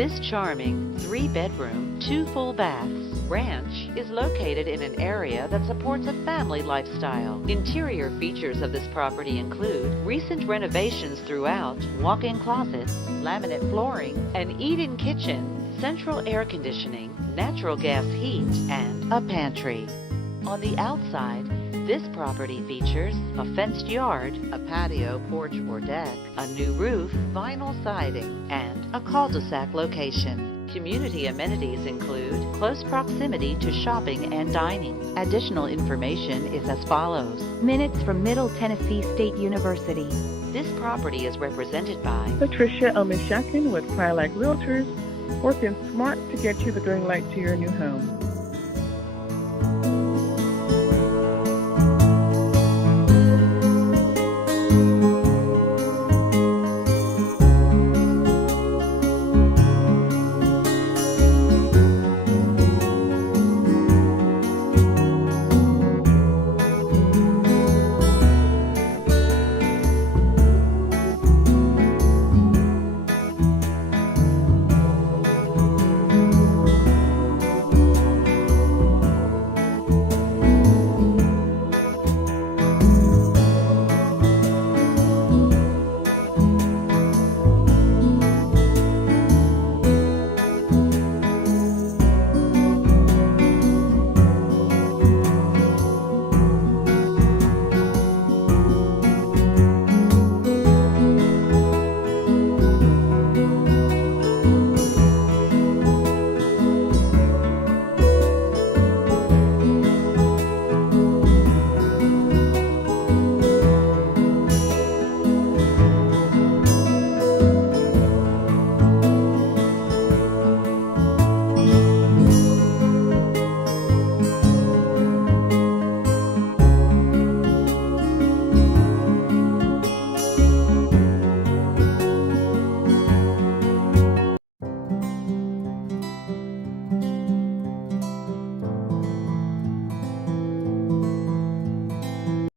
This charming 3-bedroom, 2 full baths ranch is located in an area that supports a family lifestyle. Interior features of this property include recent renovations throughout, walk-in closets, laminate flooring, an eat-in kitchen, central air conditioning, natural gas heat, and a pantry. On the outside, this property features a fenced yard, a patio, porch, or deck, a new roof, vinyl siding, and a cul-de-sac location. Community amenities include close proximity to shopping and dining. Additional information is as follows. Minutes from Middle Tennessee State University. This property is represented by Patricia Omishakin with 𝒂𝓁 Realtors, working smart to get you the green light to your new home.